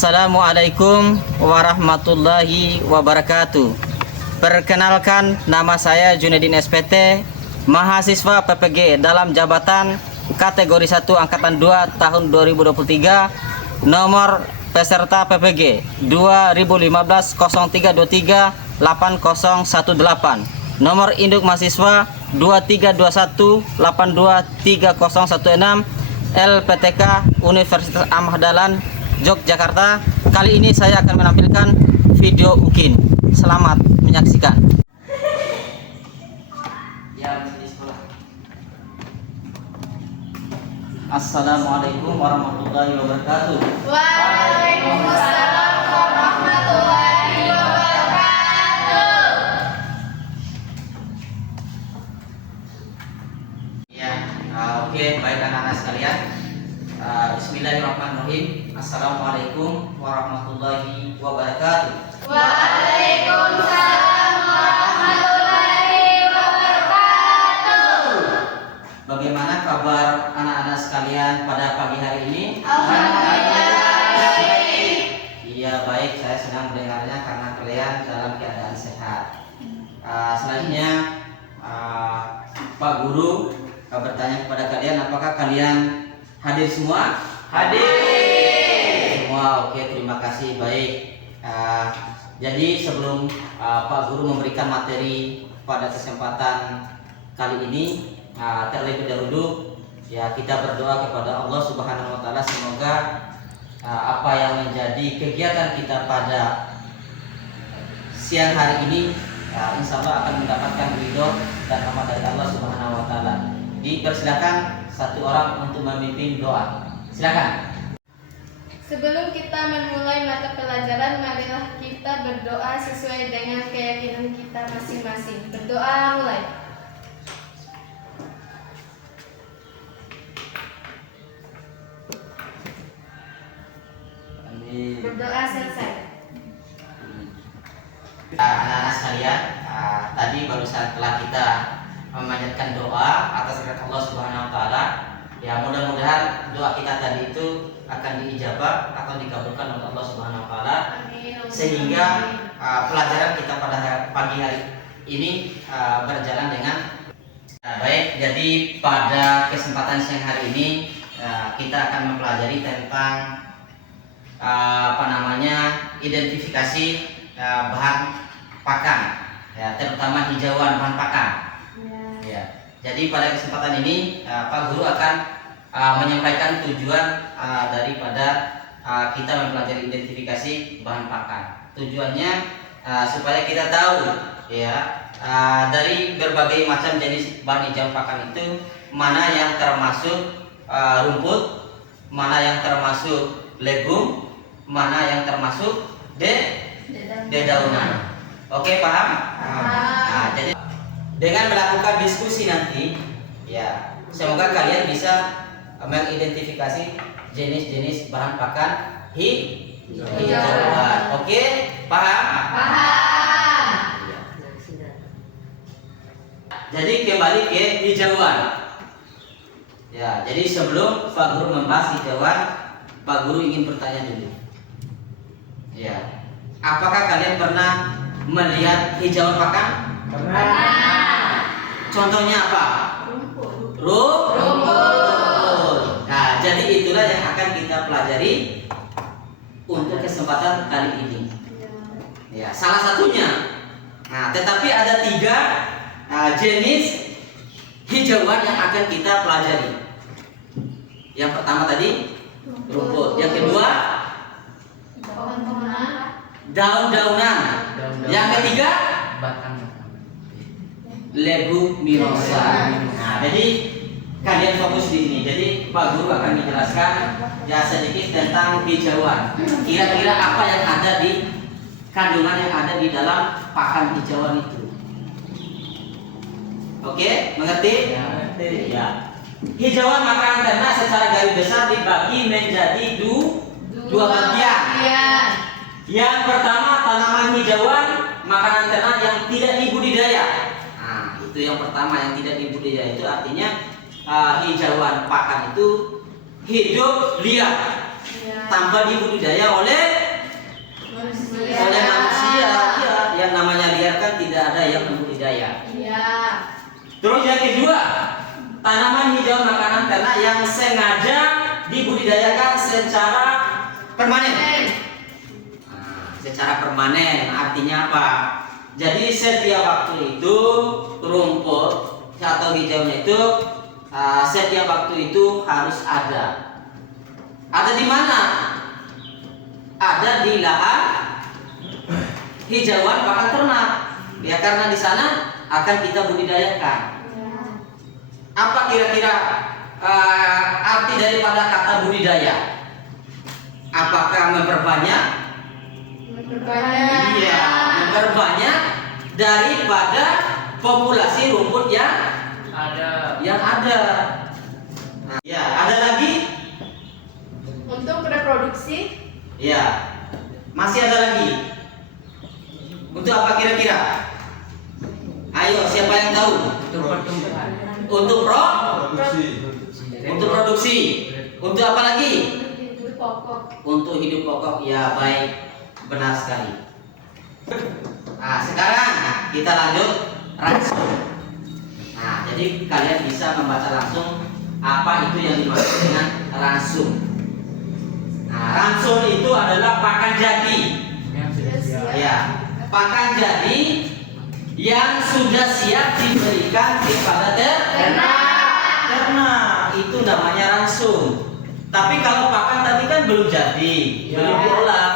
Assalamualaikum warahmatullahi wabarakatuh. Perkenalkan, nama saya Junedin SPT, mahasiswa PPG dalam jabatan kategori 1 angkatan 2 tahun 2023, nomor peserta PPG 2015 0323 8018, nomor induk mahasiswa 2321 823016, LPTK Universitas Ahmad Dahlan Yogyakarta. Kali ini saya akan menampilkan video UKIN. Selamat menyaksikan. Assalamualaikum warahmatullahi wabarakatuh. Waalaikumsalam warahmatullahi wabarakatuh. Ya, oke, baik anak-anak sekalian. Bismillahirrahmanirrahim. Assalamualaikum warahmatullahi wabarakatuh. Waalaikumsalam warahmatullahi wabarakatuh. Bagaimana kabar anak-anak sekalian pada pagi hari ini? Alhamdulillah baik. Iya, baik, saya senang mendengarnya karena kalian dalam keadaan sehat. Selanjutnya Pak Guru bertanya kepada kalian, apakah kalian hadir semua? Hadir semua. Oke, terima kasih. Baik. Jadi sebelum Pak Guru memberikan materi pada kesempatan kali ini, terlebih dahulu ya kita berdoa kepada Allah Subhanahu wa taala, semoga apa yang menjadi kegiatan kita pada siang hari ini insya Allah akan mendapatkan ridho dan rahmat dari Allah Subhanahu wa taala. Dipersilakan satu orang untuk memimpin doa. Silakan. Sebelum kita memulai mata pelajaran, marilah kita berdoa sesuai dengan keyakinan kita masing-masing. Berdoa mulai. Amin. Berdoa selesai. Anak-anak sekalian, tadi barusan telah kita memanjatkan doa atas kehendak Allah Subhanahu wa taala. Ya, mudah-mudahan doa kita tadi itu akan diijabah atau dikabulkan oleh Allah Subhanahu wa taala, sehingga pelajaran kita pada pagi hari ini berjalan dengan baik. Jadi pada kesempatan siang hari ini kita akan mempelajari tentang identifikasi bahan pakan, ya, terutama hijauan bahan pakan. Ya. Jadi pada kesempatan ini Pak Guru akan menyampaikan tujuan daripada kita mempelajari identifikasi bahan pakan. Tujuannya supaya kita tahu ya dari berbagai macam jenis bahan hijau pakan itu mana yang termasuk rumput, mana yang termasuk legum, mana yang termasuk dedaunan. Oke, paham? Nah, jadi dengan melakukan diskusi nanti, ya, semoga kalian bisa mengidentifikasi jenis-jenis bahan pakan hijauan. Oke, paham? Paham. Jadi kembali ke hijauan. Ya, jadi sebelum Pak Guru membahas hijauan, Pak Guru ingin bertanya dulu. Ya, apakah kalian pernah melihat hijauan pakan? Pernah. Contohnya apa? Rumput. Nah, jadi itulah yang akan kita pelajari untuk kesempatan kali ini. Ya, salah satunya. Nah, tetapi ada 3 jenis hijauan yang akan kita pelajari. Yang pertama tadi rumput. Yang kedua daun-daunan. Yang ketiga leguminosa. Nah, jadi kalian fokus di sini. Jadi Pak Guru akan menjelaskan ya sedikit tentang hijauan. Kira-kira apa yang ada di kandungan yang ada di dalam pakan hijauan itu. Oke, mengerti? Ya, mengerti. Ya. Hijauan makanan ternak secara garis besar dibagi menjadi dua bagian. Yang pertama, tanaman hijauan makanan ternak yang tidak dibudidaya. Nah, itu yang pertama, yang tidak dibudidaya itu artinya hijauan pakan itu hidup liar. tambah dibudidaya oleh Manusia. manusia. Ya, yang namanya liar kan tidak ada yang membudidaya. Iya. Terus yang kedua, tanaman hijau makanan ternak yang sengaja dibudidayakan secara permanen. Nah, secara permanen artinya apa? Jadi setiap waktu itu rumput atau hijaunya itu setiap waktu itu harus ada. Ada di mana? Ada di lahan hijauan pakan ternak. Ya karena di sana akan kita budidayakan. Apa kira-kira arti daripada kata budidaya? Apakah memperbanyak? Memperbanyak. Iya, memperbanyak daripada populasi rumput yang ada. Nah, ya, ada lagi? Untuk reproduksi. Ya, masih ada lagi. Untuk apa kira-kira? Ayo, siapa yang tahu? Untuk pertumbuhan. Untuk produksi. Untuk apa lagi? Hidup pokok. Untuk hidup pokok. Ya, baik. Benar sekali. Nah, sekarang kita lanjut ransum. Nah, jadi kalian bisa membaca langsung apa itu yang dimaksud dengan ransum. Nah, ransum itu adalah pakan jadi. Ya, pakan jadi yang sudah siap diberikan kepada ternak. Itu namanya ransum. Tapi kalau pakan tadi kan belum jadi, belum diolah,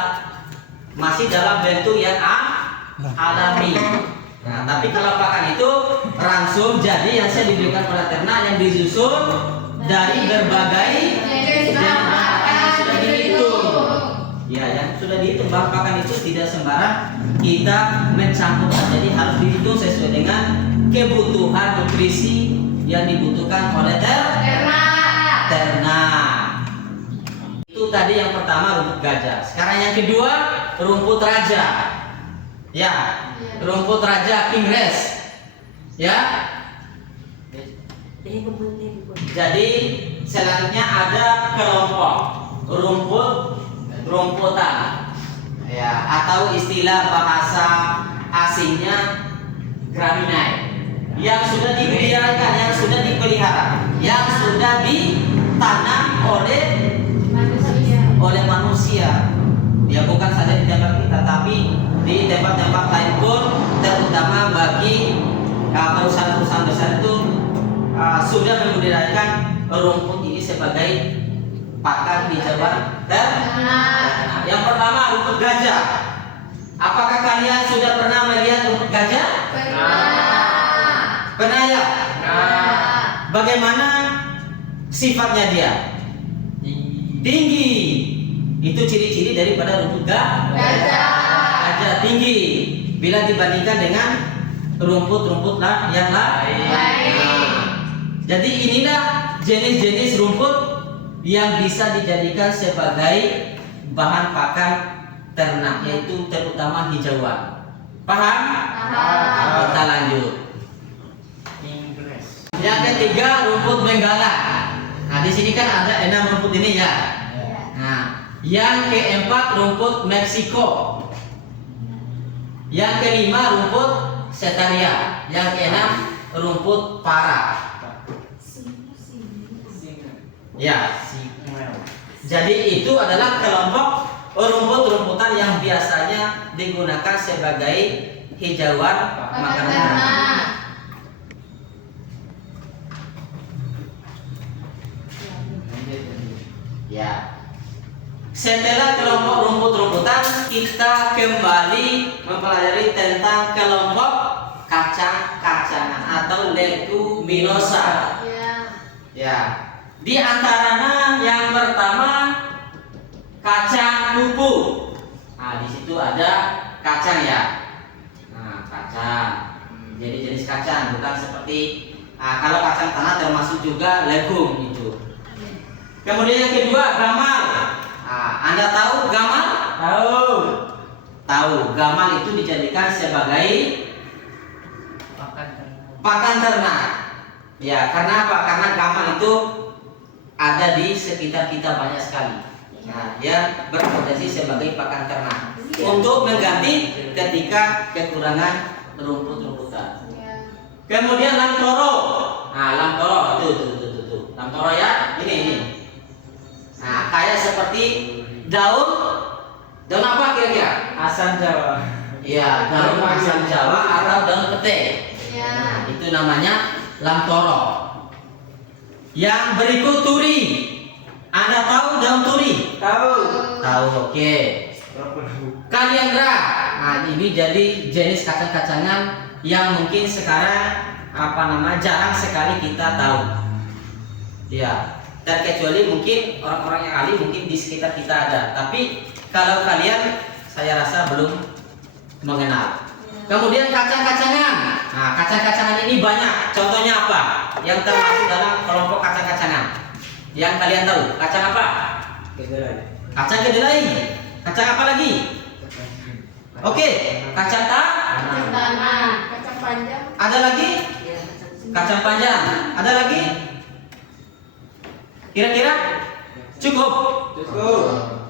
masih dalam bentuk yang alami. Nah, tapi kalau pakan itu ransum jadi yang saya diberikan pada ternak yang disusun dari berbagai jenis pakan yang sudah dihitung. Ya, yang sudah dihitung. Bahan pakan itu tidak sembarang kita mencampur, jadi harus dihitung sesuai dengan kebutuhan nutrisi yang dibutuhkan oleh ternak. Itu tadi yang pertama rumput gajah. Sekarang yang kedua rumput raja. Ya, rumput raja kingres. Ya. Jadi selanjutnya ada kelompok rumputan. Ya, atau istilah bahasa asingnya graminae. Yang sudah dibudidayakan, yang sudah dipelihara, yang sudah ditanam oleh manusia. Ya, bukan saja di tempat kita, tapi di tempat-tempat lain pun, terutama bagi perusahaan-perusahaan besar itu sudah membudidayakan rumput ini sebagai pakan hijauan ternak. Yang pertama rumput gajah. Apakah kalian sudah pernah melihat rumput gajah? Pernah ya? Bagaimana sifatnya dia? Tinggi. Itu ciri-ciri daripada rumput gajah tinggi bila dibandingkan dengan rumput-rumput yang lain. Jadi inilah jenis-jenis rumput yang bisa dijadikan sebagai bahan pakan ternak, yaitu terutama hijauan. Paham? Kita lanjut. Yang ketiga rumput benggala. Nah, di sini kan ada 6 rumput ini ya. Nah, yang keempat rumput Meksiko. Yang kelima rumput Setaria. Yang keenam rumput para. Ya. Jadi itu adalah kelompok rumput-rumputan yang biasanya digunakan sebagai hijauan makanan ternak. Ya. Setelah kelompok rumput-rumputan, kita kembali mempelajari tentang kelompok kacang-kacangan atau leguminosa. Ya. Di antaranya yang pertama kacang kupu. Nah, di situ ada kacang ya. Nah, kacang. Jadi jenis kacang, bukan seperti kalau kacang tanah termasuk juga legum itu. Kemudian yang kedua gamal. Anda tahu gamal? Tahu. Gamal itu dijadikan sebagai pakan ternak. Ya, karena apa? Karena gamal itu ada di sekitar kita banyak sekali. Nah, yang berpotensi sebagai pakan ternak untuk mengganti ketika kekurangan rumput-rumputan. Ya. Kemudian lamtoro. Nah, lamtoro tuh. Lamtoro ya, ini. Nah, kayak seperti daun apa kira-kira? Asam Jawa. Iya, daun asam Jawa atau daun pete. Ya. Nah, itu namanya lamtoro. Yang berikut turi. Anda tahu daun turi? Tahu. Tahu, oke. Kaliandra. Nah, ini jadi jenis kacang-kacangan yang mungkin sekarang jarang sekali kita tahu. Ya, terkecuali mungkin orang-orang yang ahli mungkin di sekitar kita ada. Tapi kalau kalian, saya rasa belum mengenal. Kemudian kacang-kacangan. Nah, kacang-kacangan ini banyak. Contohnya apa? Yang termasuk dalam kelompok kacang-kacangan. Yang kalian tahu, kacang apa? Kedelai. Kacang kedelai. Kacang apa lagi? Oke, kacang Kacang tanah, kacang panjang. Ada lagi? Kacang panjang. Ada lagi? Kira-kira? Cukup.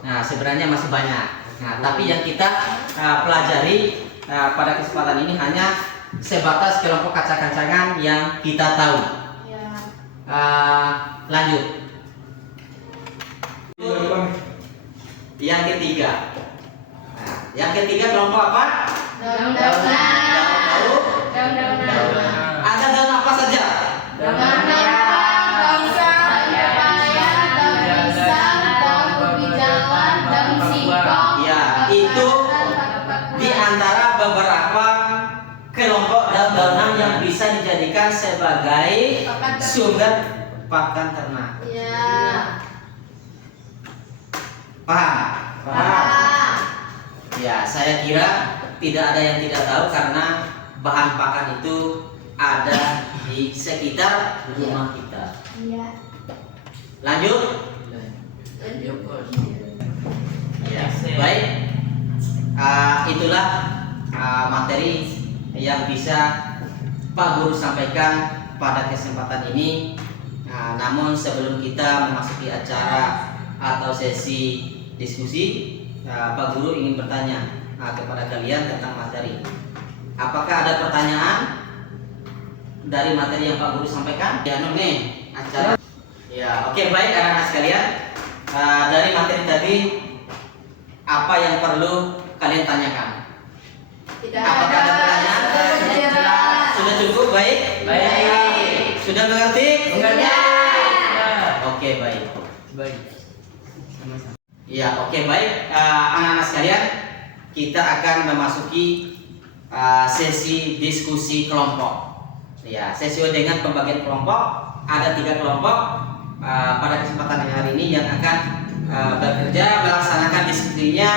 Nah, sebenarnya masih banyak. Nah, tapi yang kita pelajari pada kesempatan ini hanya sebatas kelompok kacang-kacangan yang kita tahu. Ya. Lanjut. Yang ketiga. Nah, yang ketiga kelompok apa? Daun-daunan. Daun-daunan. Ada daun apa saja? Daun daun pisang, pepaya, daun pisang, daun ubi jawan, daun singkong. Ya, itu di antara beberapa kelompok daun-daunan yang bisa dijadikan sebagai sumber pakan ternak. Ya. Paham? Paham. Ya, saya kira tidak ada yang tidak tahu karena bahan pakan itu ada di sekitar rumah kita. Iya. Lanjut. Ya, baik. Itulah materi yang bisa Pak Guru sampaikan pada kesempatan ini. Namun sebelum kita memasuki acara atau sesi diskusi, Pak Guru ingin bertanya kepada kalian tentang materi. Apakah ada pertanyaan dari materi yang Pak Guru sampaikan? Ya, nih acara. Ya, oke, baik anak-anak sekalian. Dari materi tadi, apa yang perlu kalian tanyakan? Tidak Apakah ada pertanyaan? Tidak. Sudah cukup, baik? Baik. Sudah mengerti? Mengerti. Oke, baik. Baik. Ya, oke, baik. Anak-anak sekalian, kita akan memasuki sesi diskusi kelompok. Ya, sesuai dengan pembagian kelompok, ada 3 kelompok pada kesempatan hari ini yang akan bekerja melaksanakan diskusinya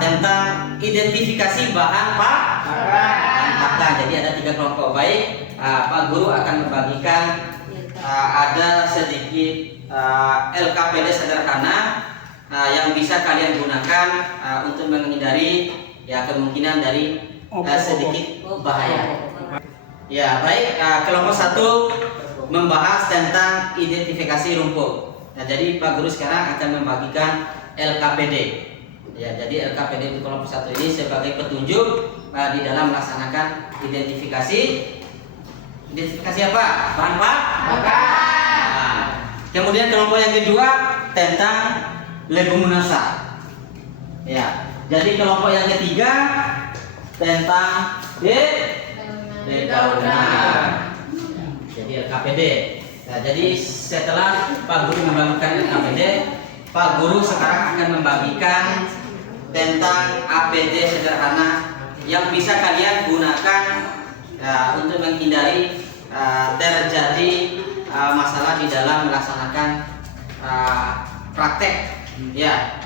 tentang identifikasi bahan pakan. Jadi ada 3 kelompok. Baik, Pak Guru akan membagikan ada sedikit LKPD sederhana yang bisa kalian gunakan untuk menghindari kemungkinan dari sedikit bahaya. Ya, baik. Kelompok 1 membahas tentang identifikasi rumput. Nah, jadi Pak Guru sekarang akan membagikan LKPD. Ya, jadi LKPD itu kelompok 1 ini sebagai petunjuk di dalam melaksanakan identifikasi. Identifikasi apa? Bahan pakan. Kemudian kelompok yang kedua tentang leguminosa. Ya, jadi kelompok yang ketiga tentang dedaunan. Jadi LKPD. Nah, jadi setelah Pak Guru membagikan LKPD, Pak Guru sekarang akan membagikan tentang APD sederhana yang bisa kalian gunakan untuk menghindari terjadi masalah di dalam melaksanakan praktek. Ya.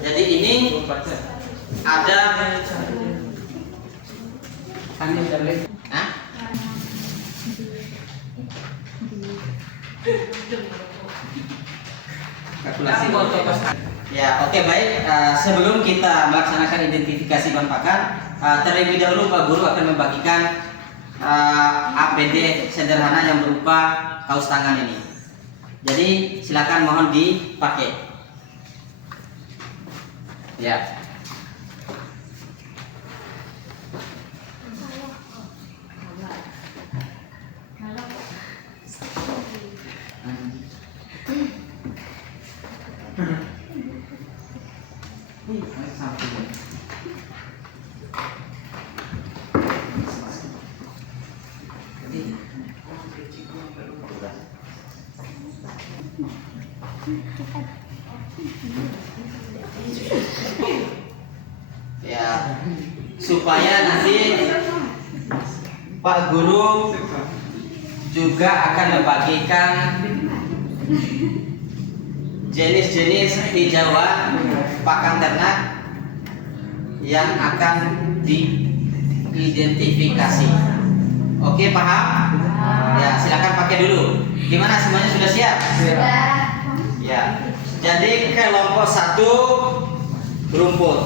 Jadi ini ada Hah? Kalkulasi. Ya, oke, baik. Sebelum kita melaksanakan identifikasi bahan pakan, terlebih dahulu Pak Guru akan membagikan APD sederhana yang berupa kaos tangan ini. Jadi silakan mohon dipakai. Ya. Ya, supaya nanti Pak Guru juga akan membagikan jenis-jenis hijauan pakan ternak yang akan diidentifikasi. Oke, paham? Ya, silakan pakai dulu. Gimana, semuanya sudah siap? Sudah. Ya. Jadi kelompok 1 rumput.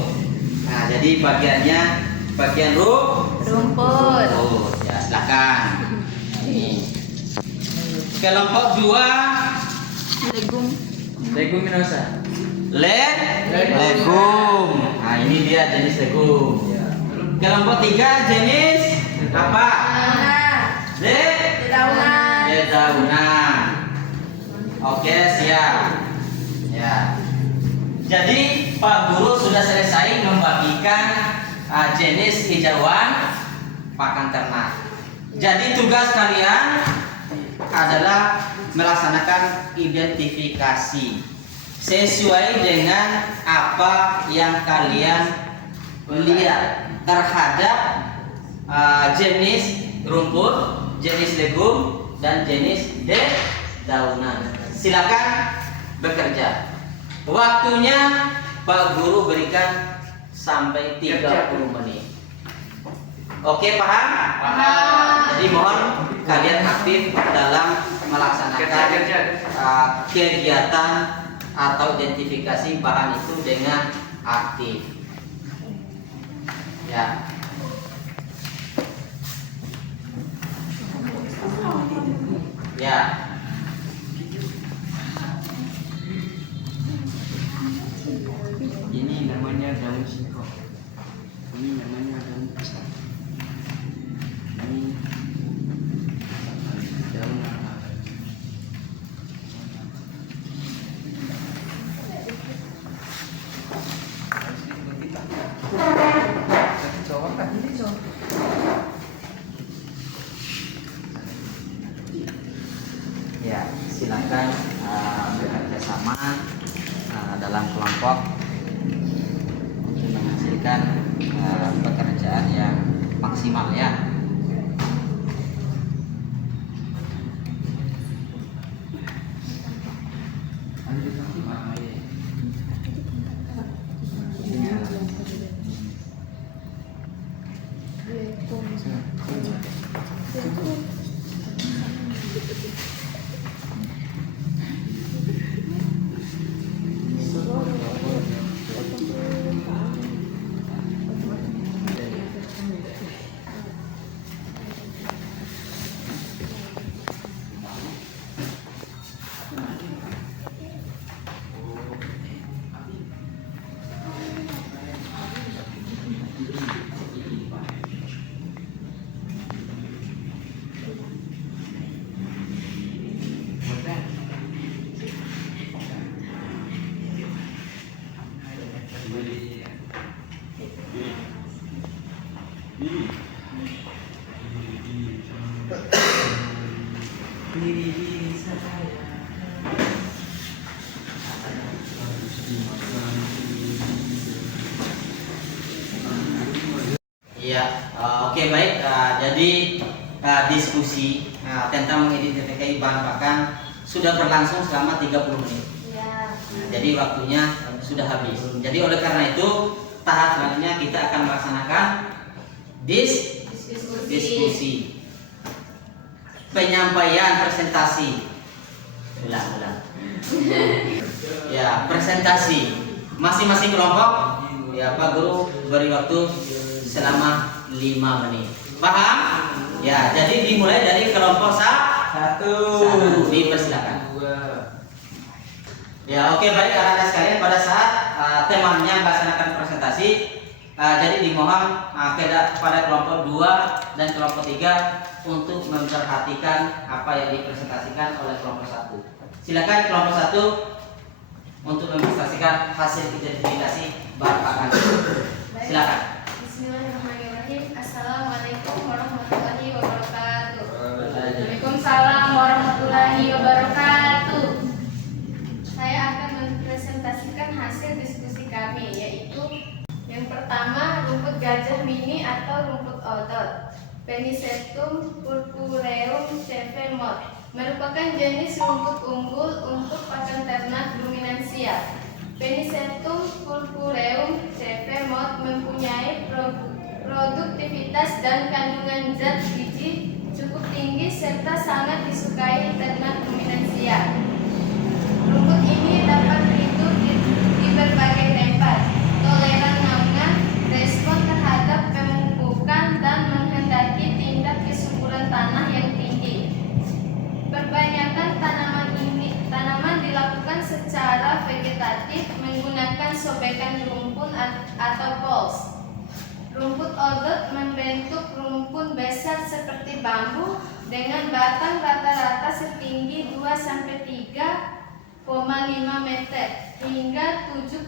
Nah, jadi bagiannya bagian Rumput. Oh, ya silakan. Ini. Kelompok 2 Leguminosa. legum. Nah, ini dia jenis legum. Kelompok 3 jenis apa? Dedaunan. Dedaunan. Oke, siap. Ya. Jadi Pak Guru sudah selesai membagikan jenis hijauan pakan ternak. Jadi tugas kalian adalah melaksanakan identifikasi sesuai dengan apa yang kalian lihat terhadap jenis rumput, jenis legum, dan jenis dedaunan. Silakan bekerja. Waktunya Pak Guru berikan sampai 30 menit. Oke, paham? Paham. Jadi mohon kalian aktif dalam melaksanakan kegiatan atau identifikasi bahan itu dengan aktif. Ya. Ya. Ini namanya daun singkong. Ini namanya daun pisang. Ini daun apa? Ya, silakan bekerja sama dalam kelompok untuk menghasilkan pekerjaan yang maksimal ya. Iya, oke baik. Jadi diskusi tentang mengidentifikasi bahan pakan sudah berlangsung selama 30 menit. Ya. Jadi waktunya sudah habis. Jadi oleh karena itu tahap selanjutnya kita akan melaksanakan diskusi, penyampaian presentasi. Ulang. Ya, presentasi. Masing-masing kelompok ya Pak Guru beri waktu selama 5 menit. Paham? Ya, jadi dimulai dari kelompok 1. Dipersilakan. 2 Ya, oke, baik anak-anak sekalian, pada saat temannya melaksanakan presentasi, jadi dimohon pada kelompok 2 dan kelompok 3 untuk memperhatikan apa yang dipresentasikan oleh kelompok 1. Silakan kelompok 1 untuk mempresentasikan hasil identifikasi bahan pangan. Silakan. Bismillahirrahmanirrahim. Assalamualaikum warahmatullahi wabarakatuh. Waalaikumsalam warahmatullahi wabarakatuh. Saya akan mempresentasikan hasil diskusi kami, yaitu yang pertama, rumput gajah mini atau rumput odot, Penicetum purpureum cv mod, merupakan jenis rumput unggul untuk pakan ternak ruminansia. Penicetum purpureum cv mod mempunyai produktivitas dan kandungan zat gizi cukup tinggi serta sangat disukai ternak ruminansia. Rumput ini dapat hidup di berbagai tempat, toleran naungan, respon terhadap pemupukan, dan menghendaki tingkat kesuburan tanah yang tinggi. Perbanyakan tanaman dilakukan secara vegetatif menggunakan sobekan rumpun atau poles. Rumput odot membentuk rumpun besar seperti bambu dengan batang rata-rata setinggi 2-3,5 meter hingga 7,5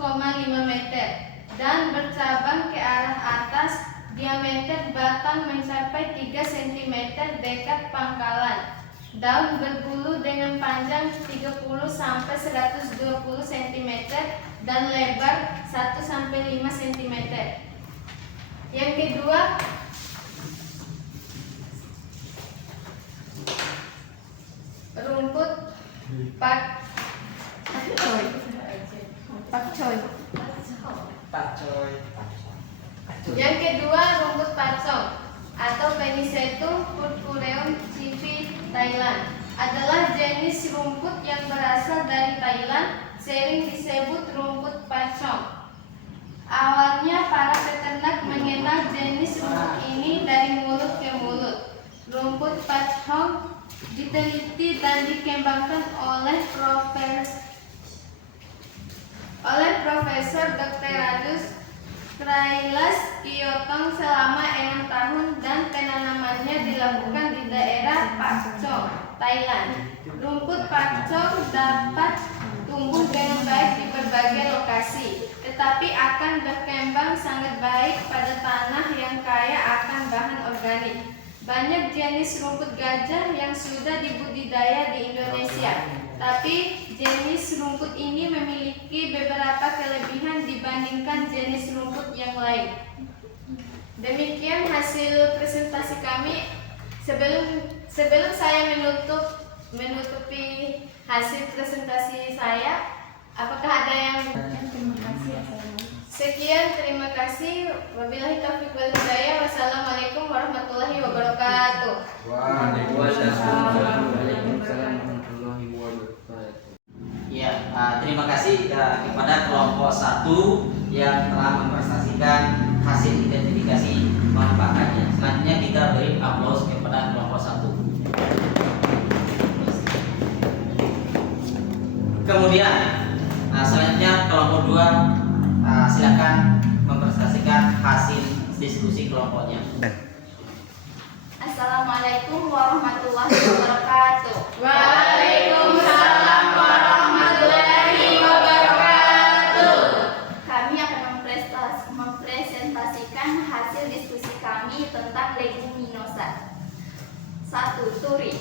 meter dan bercabang ke arah atas. Diameter batang mencapai 3 cm dekat pangkalan. Daun berbulu dengan panjang 30-120 cm dan lebar 1-5 cm. Yang kedua, rumput pakcoy. Yang kedua, rumput pacong atau Penicetum purpureum cv Thailand adalah jenis rumput yang berasal dari Thailand, sering disebut rumput pacong. Awalnya para peternak mengenal jenis rumput ini dari mulut ke mulut. Rumput pacong diteliti dan dikembangkan oleh Profesor Dr. Krailas Iotong selama 6 tahun dan penanamannya dilakukan di daerah Pakchong, Thailand. Rumput pakcong dapat tumbuh dengan baik di berbagai lokasi, tetapi akan berkembang sangat baik pada tanah yang kaya akan bahan organik. Banyak jenis rumput gajah yang sudah dibudidaya di Indonesia, tapi jenis rumput ini memiliki beberapa kelebihan dibandingkan jenis rumput yang lain. Demikian hasil presentasi kami. Sebelum saya menutupi hasil presentasi saya, apakah ada yang sekian, terima kasih. Wabillahi taufiq wal hidayah. Wassalamualaikum warahmatullahi wabarakatuh. Waalaikumsalam warahmatullahi wabarakatuh. Ya, terima kasih kepada kelompok 1 yang telah mempresentasikan hasil identifikasi bahan pakannya. Selanjutnya kita beri aplaus kepada kelompok 1. Kemudian selanjutnya kelompok 2, silakan mempresentasikan hasil diskusi kelompoknya. Assalamualaikum warahmatullahi wabarakatuh. Waalaikumsalam warahmatullahi wabarakatuh. Kami akan mempresentasikan hasil diskusi kami tentang leguminosa. 1. Turi.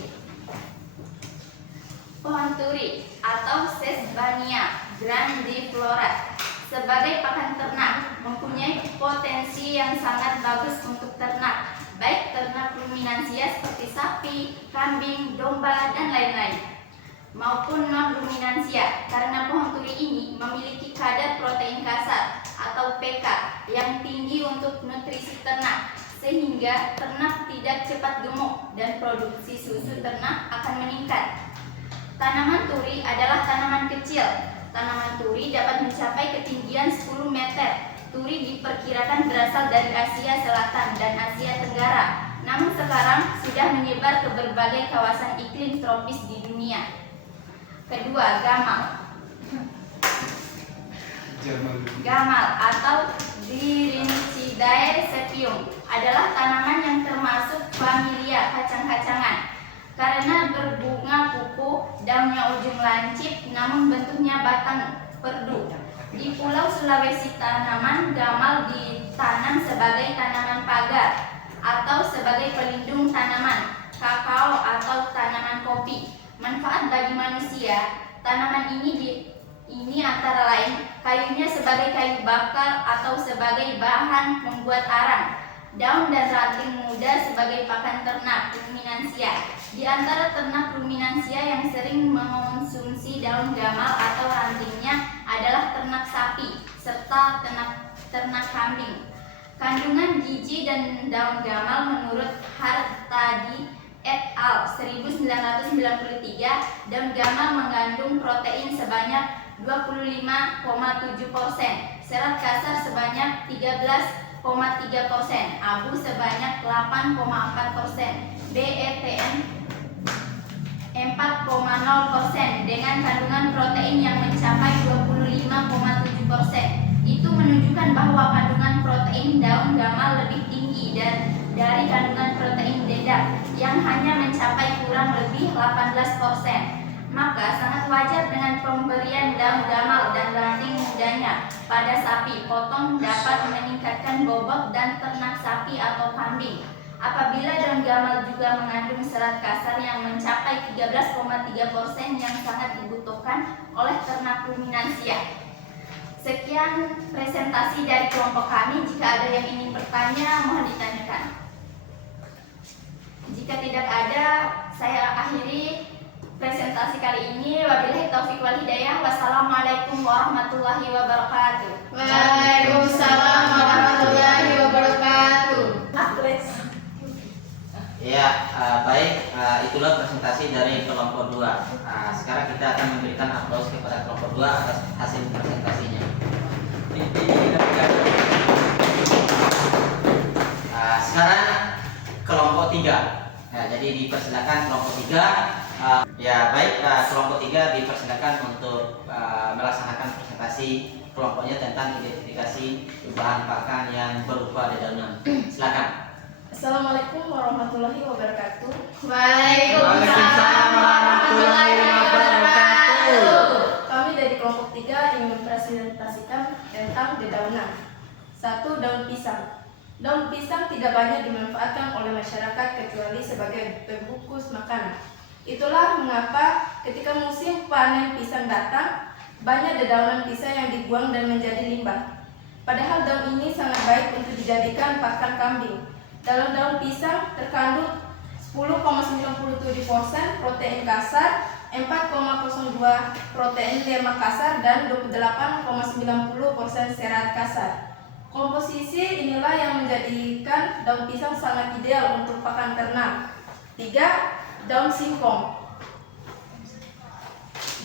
Pohon turi atau Sesbania grandiflora sebagai pakan ternak mempunyai potensi yang sangat bagus untuk ternak, baik ternak ruminansia seperti sapi, kambing, domba, dan lain-lain, maupun non-ruminansia, karena pohon turi ini memiliki kadar protein kasar atau PK yang tinggi untuk nutrisi ternak, sehingga ternak tidak cepat gemuk dan produksi susu ternak akan meningkat. Tanaman turi adalah tanaman kecil. Tanaman turi dapat mencapai ketinggian 10 meter. Turi diperkirakan berasal dari Asia Selatan dan Asia Tenggara, namun sekarang sudah menyebar ke berbagai kawasan iklim tropis di dunia. Kedua, gamal. Gamal atau Diricidae sepium adalah tanaman yang termasuk familia kacang-kacangan karena berbunga kuku, daunnya ujung lancip namun bentuknya batang perdu. Di Pulau Sulawesi tanaman gamal ditanam sebagai tanaman pagar atau sebagai pelindung tanaman kakao atau tanaman kopi. Manfaat bagi manusia, tanaman ini antara lain kayunya sebagai kayu bakar atau sebagai bahan membuat arang, daun dan ranting muda sebagai pakan ternak ruminansia. Di antara ternak ruminansia yang sering mengonsumsi daun gamal atau rantingnya adalah ternak sapi serta ternak kambing. Kandungan gizi dan daun gamal menurut Hartadi et al. 1993, daun gamal mengandung protein sebanyak 25,7%, serat kasar sebanyak 13,3%, abu sebanyak 8,4%, BETN 4,0% dengan kandungan protein yang mencapai 25,7%. Itu menunjukkan bahwa kandungan protein daun gamal lebih tinggi dari kandungan protein dedak yang hanya mencapai kurang lebih 18%. Maka sangat wajar dengan pemberian daun gamal dan ranting mudanya pada sapi potong dapat meningkatkan bobot dan ternak sapi atau kambing. Apabila daun gamal juga mengandung serat kasar yang mencapai 13,3% yang sangat dibutuhkan oleh ternak ruminansia. Sekian presentasi dari kelompok kami. Jika ada yang ingin bertanya, mohon ditanyakan. Jika tidak ada, saya akhiri presentasi kali ini. Wabillahi taufiq wal hidayah. Wassalamualaikum warahmatullahi wabarakatuh. Waalaikumsalam warahmatullahi wabarakatuh. Ya, baik, itulah presentasi dari kelompok 2. Sekarang kita akan memberikan aplaus kepada kelompok 2 atas hasil presentasinya. Sekarang kelompok 3. Nah, jadi dipersilakan kelompok 3. Ya, baik, kelompok 3 dipersilakan untuk melaksanakan presentasi kelompoknya tentang identifikasi bahan pakan yang berupa dedaunan. Silakan. Assalamualaikum warahmatullahi wabarakatuh. Waalaikumsalam warahmatullahi wabarakatuh. Kami dari kelompok 3 ingin mempresentasikan tentang dedaunan. 1. Daun pisang. Daun pisang tidak banyak dimanfaatkan oleh masyarakat kecuali sebagai pembungkus makanan. Itulah mengapa ketika musim panen pisang datang, banyak dedaunan pisang yang dibuang dan menjadi limbah. Padahal daun ini sangat baik untuk dijadikan pakan kambing. Dalam daun pisang terkandung 10,97% protein kasar, 4,02 protein lemak kasar, dan 28,90% serat kasar. Komposisi inilah yang menjadikan daun pisang sangat ideal untuk pakan ternak. 3. Daun singkong.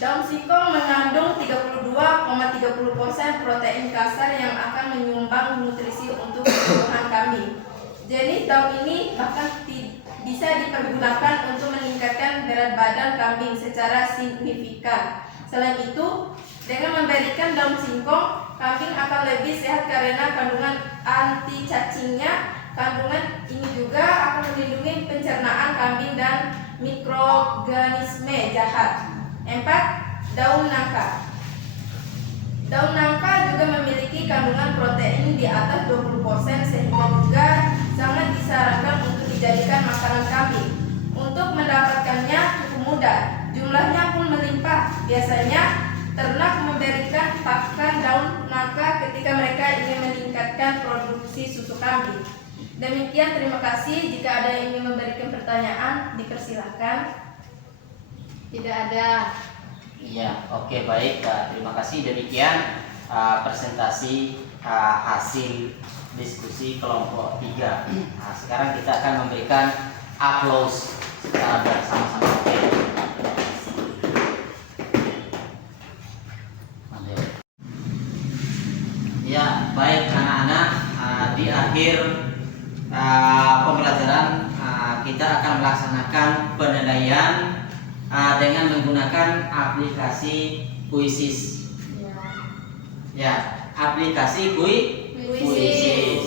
Daun singkong mengandung 32,30% protein kasar yang akan menyumbang nutrisi untuk kebutuhan kambing. Jenis daun ini bahkan bisa dipergunakan untuk meningkatkan berat badan kambing secara signifikan. Selain itu, dengan memberikan daun singkong, kambing akan lebih sehat karena kandungan anti cacingnya. Kandungan ini juga akan melindungi pencernaan kambing dan mikroorganisme jahat. 4. Daun nangka. Daun nangka juga memiliki kandungan protein di atas 20% sehingga juga sangat disarankan untuk dijadikan makanan kambing. Untuk mendapatkannya cukup mudah, jumlahnya pun melimpah. Biasanya ternak memberikan pakan daun nangka ketika mereka ingin meningkatkan produksi susu kambing. Demikian, terima kasih. Jika ada yang ingin memberikan pertanyaan, dipersilahkan. Tidak ada. Iya, oke, baik. Terima kasih. Demikian presentasi hasil diskusi kelompok 3. Nah, sekarang kita akan memberikan aplaus secara bersama-sama. Oke. Ya, baik anak-anak, di akhir pembelajaran kita akan melaksanakan penilaian dengan menggunakan aplikasi Puisis. Ya, aplikasi Puisis.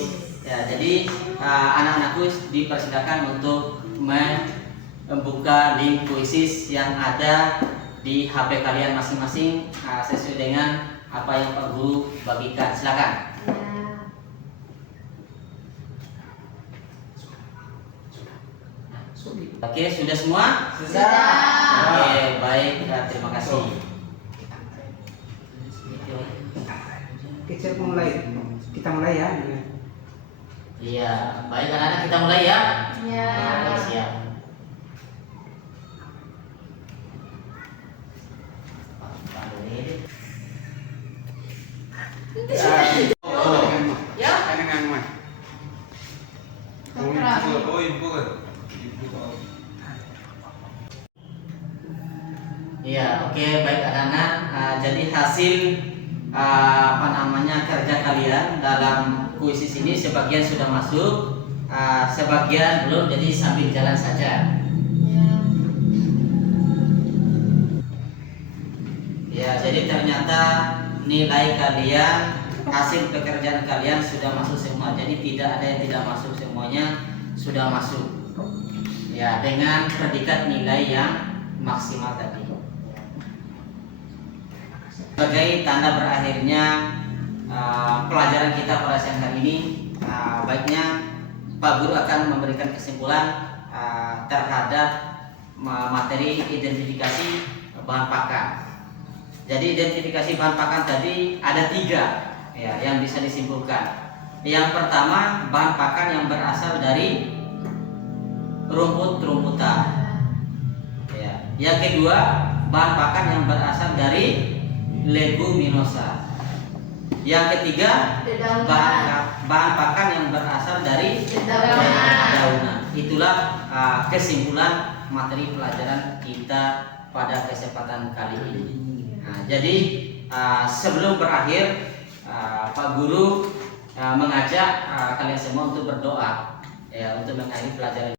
Ya, jadi anak-anakku dipersilakan untuk membuka link Puisis yang ada di HP kalian masing-masing sesuai dengan apa yang Pak Guru bagikan. Silakan. Oke, sudah semua? Sudah. Oke, baik. Terima kasih. Kita mulai ya. Iya, baik anak-anak, kita mulai ya. Ya. Oke, siap. Ya. Iya, oke, baik anak-anak. Jadi hasil kerja kalian dalam kuisis ini sebagian sudah masuk, sebagian belum. Jadi sambil jalan saja. Ya, jadi ternyata nilai kalian, hasil pekerjaan kalian sudah masuk semua. Jadi tidak ada yang tidak masuk, semuanya sudah masuk. Ya, dengan predikat nilai yang maksimal tadi. Sebagai tanda berakhirnya pelajaran kita pada siang hari ini, baiknya Pak Guru akan memberikan kesimpulan terhadap materi identifikasi bahan pakan. Jadi identifikasi bahan pakan tadi ada 3 ya, yang bisa disimpulkan. Yang pertama, bahan pakan yang berasal dari rumput-rumputan. Ya. Yang kedua, bahan pakan yang berasal dari leguminosa. Yang ketiga, bahan pakan yang berasal dari dedaunan. Itulah kesimpulan materi pelajaran kita pada kesempatan kali ini. Nah, jadi sebelum berakhir, Pak Guru mengajak kalian semua untuk berdoa ya, untuk mengakhiri pelajaran